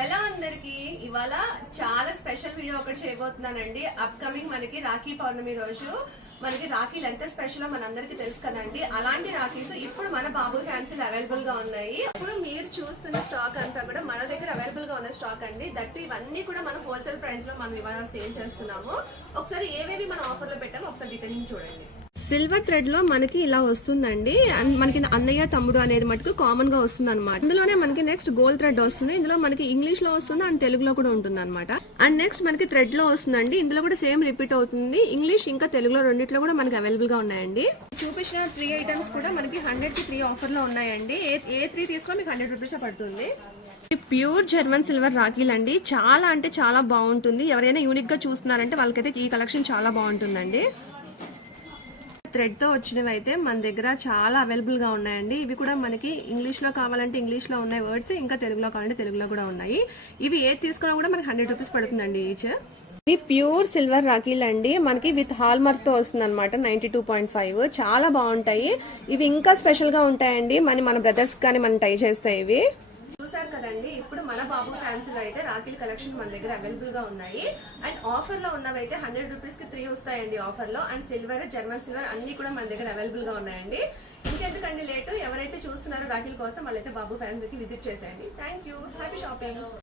Hello అందరికి ఇవాళ చాలా స్పెషల్ వీడియో ఒకటి చేయబోతున్నానండి. అప్కమింగ్ మనకి రాఖీ పౌర్ణమి రోజు మనకి రాఖీలు ఎంత స్పెషల్ మనందరికి తెలుసు కదండి. అలాంటి రాఖీస్ ఇప్పుడు మన బాబు ఫ్యాన్సీలు అవైలబుల్ గా ఉన్నాయి. ఇప్పుడు మీరు చూస్తున్న స్టాక్ అంతా కూడా మన దగ్గర అవైలబుల్ గా ఉన్న స్టాక్ అండి. దట్టు ఇవన్నీ కూడా మనం హోల్సేల్ ప్రైస్ లో మనం ఇవాళ సేల్ చేస్తున్నాము. ఒకసారి ఏవేవి మనం ఆఫర్ లో పెట్టామో ఒకసారి డీటెయిలింగ్ చూడండి. సిల్వర్ థ్రెడ్ లో మనకి ఇలా వస్తుందండి. మనకి అన్నయ్య తమ్ముడు అనేది మటుకు కామన్ గా వస్తుంది అనమాట. ఇందులోనే మనకి నెక్స్ట్ గోల్డ్ థ్రెడ్ వస్తుంది. ఇందులో మనకి ఇంగ్లీష్ లో వస్తుంది అండ్ తెలుగులో కూడా ఉంటుంది అనమాట. అండ్ నెక్స్ట్ మనకి థ్రెడ్ లో వస్తుందండి. ఇందులో కూడా సేమ్ రిపీట్ అవుతుంది. ఇంగ్లీష్ ఇంకా తెలుగులో రెండిట్లో కూడా మనకి అవైలబుల్ గా ఉన్నాయండి. చూపించిన 3 ఐటమ్స్ కూడా మనకి 100 కి 3 ఆఫర్ లో ఉన్నాయండి. ఏ 3 తీసుకున్నా మీకు 100 రూపీస్ పడుతుంది. ప్యూర్ జర్మన్ సిల్వర్ రాఖీలు అండి. చాలా అంటే చాలా బాగుంటుంది. ఎవరైనా యూనిక్ గా చూస్తున్నారంటే వాళ్ళకైతే ఈ కలెక్షన్ చాలా బాగుంటుందండి. థ్రెడ్ తో వచ్చినవి అయితే మన దగ్గర చాలా అవైలబుల్ గా ఉన్నాయండి. ఇవి కూడా మనకి ఇంగ్లీష్ లో కావాలంటే ఇంగ్లీష్ లో ఉన్నాయి వర్డ్స్, ఇంకా తెలుగులో కావాలంటే తెలుగులో కూడా ఉన్నాయి. ఇవి ఏది తీసుకున్నా కూడా మనకి 100 రూపీస్ పడుతుందండి ఈచ్. ఇవి ప్యూర్ సిల్వర్ రాఖీలు అండి. మనకి విత్ హాల్ మార్క్ తో వస్తుంది అనమాట. 92.5 చాలా బాగుంటాయి. ఇవి ఇంకా స్పెషల్ గా ఉంటాయండి. మన బ్రదర్స్ కానీ మనం టై చేస్తాయి. ఇవి చూసారు కదండి. ఇప్పుడు మన బాబు ఫ్యాన్సీలో అయితే రాఖీల కలెక్షన్ మన దగ్గర అవైలబుల్ గా ఉన్నాయి. అండ్ ఆఫర్ లో ఉన్నవైతే 100 రూపీస్ కి 3 వస్తాయండి ఆఫర్ లో. అండ్ సిల్వర్, జర్మన్ సిల్వర్ అన్ని కూడా మన దగ్గర అవైలబుల్ గా ఉన్నాయండి. ఇంకెందుకండి లేటు, ఎవరైతే చూస్తున్నారో రాఖీల కోసం వాళ్ళైతే బాబు ఫ్యాన్సీకి విజిట్ చేసేయండి. Thank you. Happy shopping.